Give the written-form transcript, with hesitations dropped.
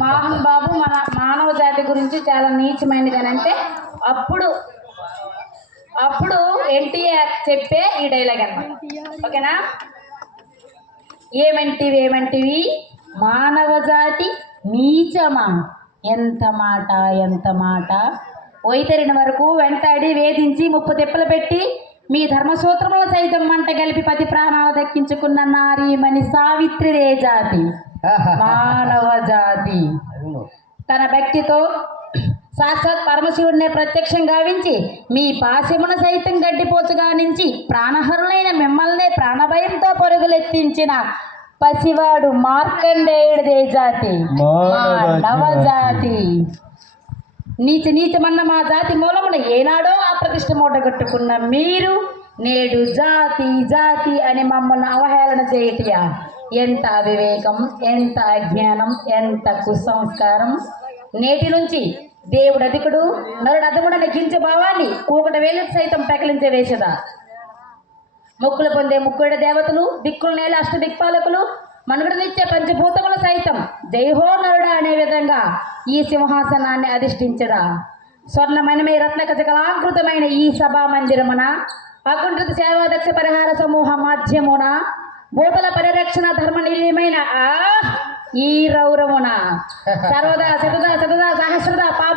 మోహన్ బాబు మన మానవ జాతి గురించి చాలా నీచమైనది అని అంటే అప్పుడు అప్పుడు ఎన్టీఆర్ చెప్పే ఈ డైలాగ్ అన్నమాట. ఓకేనా? ఏమంటివి మానవ జాతి నీచమా, ఎంత మాట ఎంత మాట, వైతరిన వరకు వెంటాడి వేధించి ముప్పు తిప్పలు పెట్టి మీ ధర్మసూత్రముల సైతం మంట కలిపి 10 ప్రాణాలు దక్కించుకున్న నారీమణి సావిత్రిదే జాతి, మానవ జాతి. తన భక్తితో సాక్షాత్ పరమశివుడినే ప్రత్యక్షం గావించి మీ పాశమును సైతం గడ్డిపోచుగా నుంచి ప్రాణహరులైన మిమ్మల్నే ప్రాణభయంతో పరుగులెత్తించిన పసివాడు మార్కండేయుడిదే జాతి, మానవ జాతి. నీచమన్న మా జాతి మూలమున ఏనాడో ఆ ప్రతిష్ట మూటగట్టుకున్న మీరు నేడు జాతి జాతి అని మమ్మల్ని అవహేళన చేయటియా? ఎంత అవివేకం, ఎంత అజ్ఞానం, ఎంత కుసంస్కారం! నేటి నుంచి దేవుడు అధికుడు, నరుడు అధముడని గింజ భావాన్ని కూకట వేలు సైతం పెకలించే వేసదా. మొక్కులు పొందే ముక్కుడు దేవతలు, దిక్కులు నేల అష్టదిక్పాలకులు, మనుగడనిచ్చే పంచభూతములు సైతం జైహో నరుడా అనే విధంగా ఈ సింహాసనాన్ని అధిష్ఠించదా. స్వర్ణమణిమయ రత్నకజకలాంకృతమైన ఈ సభా మందిరమున అకుంఠిత సేవాదక్ష పరిహార సమూహ మాధ్యమున భూతల పరిరక్షణ ధర్మ నిలయమైన ఈ రౌరమున సర్వదా సతదా సతదా సహస్రదా పాప